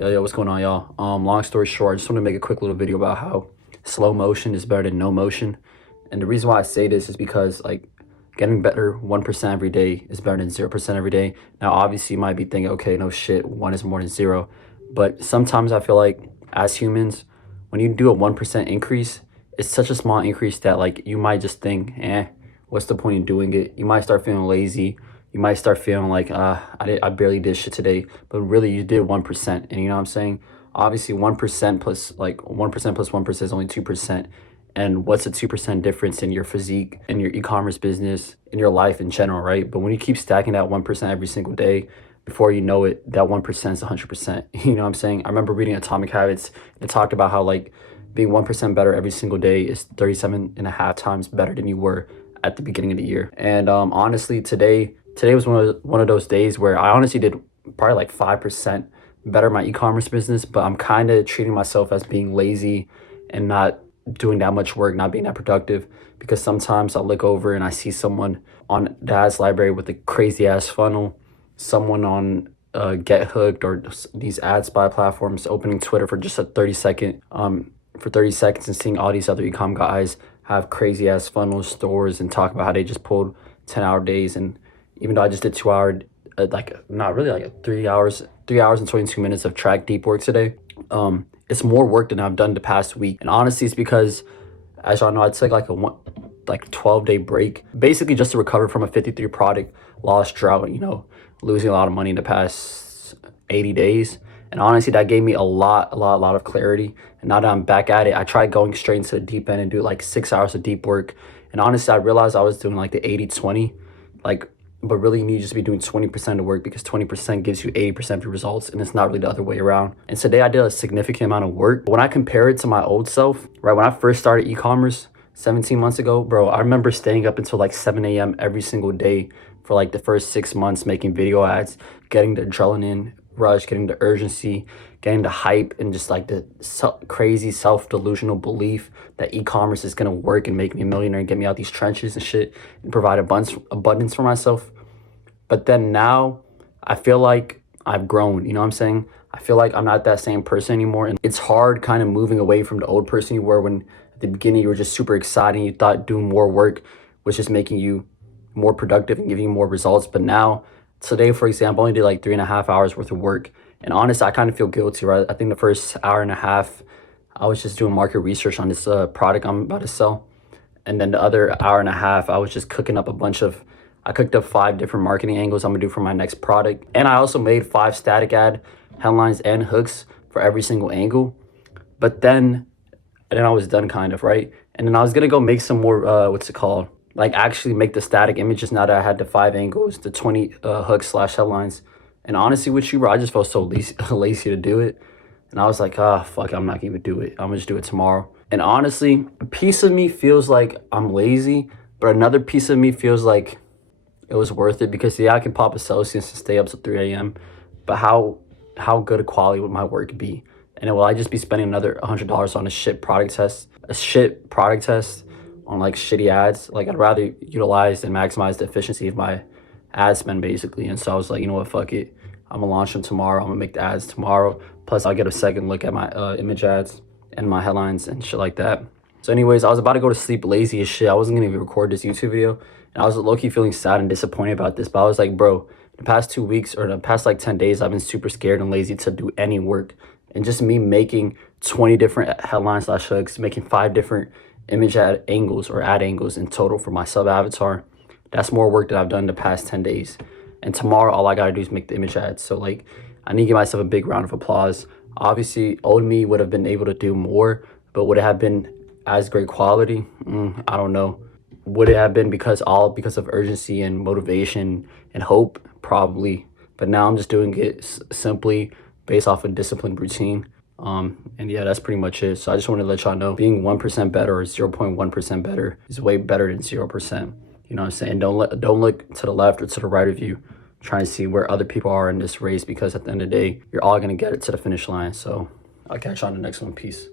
Yo, what's going on, y'all? Long story short, I just want to make a quick little video about how slow motion is better than no motion. And the reason why I say this is because like getting better 1% every day is better than 0% every day. Now, obviously you might be thinking, okay, no shit, 1 is more than 0. But sometimes I feel like as humans, when you do a 1% increase, it's such a small increase that like you might just think, what's the point in doing it? You might start feeling lazy. You might start feeling like, I barely did shit today, but really you did 1%. And you know what I'm saying? Obviously 1% plus like 1% plus 1% is only 2%. And what's a 2% difference in your physique, in your e-commerce business, in your life in general, right? But when you keep stacking that 1% every single day, before you know it, that 1% is 100%. You know what I'm saying? I remember reading Atomic Habits. It talked about how like being 1% better every single day is 37 and a half times better than you were at the beginning of the year. And honestly, today was one of those days where I honestly did probably like 5% better in my e-commerce business, but I'm kind of treating myself as being lazy and not doing that much work, not being that productive, because sometimes I look over and I see someone on the ads library with a crazy ass funnel, someone on Get Hooked or these ad spy platforms opening Twitter for just a 30-second for 30 seconds and seeing all these other e-com guys have crazy ass funnels, stores, and talk about how they just pulled 10-hour days. And even though I just did 2 hour, like not really, like 3 hours and 22 minutes of track deep work today, it's more work than I've done the past week. And honestly, it's because, as y'all know, I took like a 12-day break, basically just to recover from a 53 product loss drought, you know, losing a lot of money in the past 80 days. And honestly, that gave me a lot of clarity. And now that I'm back at it, I tried going straight into the deep end and do like 6 hours of deep work. And honestly, I realized I was doing like the 80-20, but really you need to just be doing 20% of the work, because 20% gives you 80% of the results, and it's not really the other way around. And today I did a significant amount of work. When I compare it to my old self, right, when I first started e-commerce 17 months ago, bro, I remember staying up until like 7 a.m. every single day for like the first 6 months, making video ads, getting the adrenaline rush, getting the urgency, getting the hype, and just like the crazy self-delusional belief that e-commerce is gonna work and make me a millionaire and get me out these trenches and shit and provide abundance for myself. But then now I feel like I've grown, you know what I'm saying? I feel like I'm not that same person anymore, and it's hard kind of moving away from the old person you were when at the beginning you were just super excited. You thought doing more work was just making you more productive and giving you more results. But now, today, for example, I only did like 3.5 hours worth of work. And honestly, I kind of feel guilty, right? I think the first hour and a half, I was just doing market research on this product I'm about to sell. And then the other hour and a half, I was just cooking up I cooked up 5 different marketing angles I'm gonna do for my next product. And I also made 5 static ad headlines and hooks for every single angle. But then I was done kind of, right? And then I was gonna go make some more, like actually make the static images now that I had the 5 angles, the 20 hooks / headlines. And honestly with you, bro, I just felt so lazy to do it. And I was like, fuck, I'm not gonna do it. I'm gonna just do it tomorrow. And honestly, a piece of me feels like I'm lazy, but another piece of me feels like it was worth it, because yeah, I can pop a Celsius and stay up till 3 a.m. But how good a quality would my work be? And will I just be spending another $100 on a shit product test on like shitty ads? Like, I'd rather utilize and maximize the efficiency of my ad spend, basically. And so I was like, you know what, fuck it. I'm gonna launch them tomorrow. I'm gonna make the ads tomorrow. Plus, I'll get a second look at my image ads and my headlines and shit like that. So anyways, I was about to go to sleep lazy as shit. I wasn't gonna even record this YouTube video. And I was low-key feeling sad and disappointed about this. But I was like, bro, the past 2 weeks or the past like 10 days, I've been super scared and lazy to do any work. And just me making 20 different headlines / hooks, making 5 different image ad angles or ad angles in total for my sub avatar, that's more work that I've done the past 10 days. And tomorrow, all I gotta do is make the image ads. So like, I need to give myself a big round of applause. Obviously, old me would have been able to do more, but would it have been as great quality? I don't know. Would it have been because of urgency and motivation and hope? Probably. But now I'm just doing it simply based off a disciplined routine. And yeah, that's pretty much it. So I just wanted to let y'all know, being 1% better or 0.1% better is way better than 0%. You know what I'm saying? Don't look to the left or to the right of you trying to see where other people are in this race, because at the end of the day, you're all gonna get it to the finish line. So I'll catch you on the next one. Peace.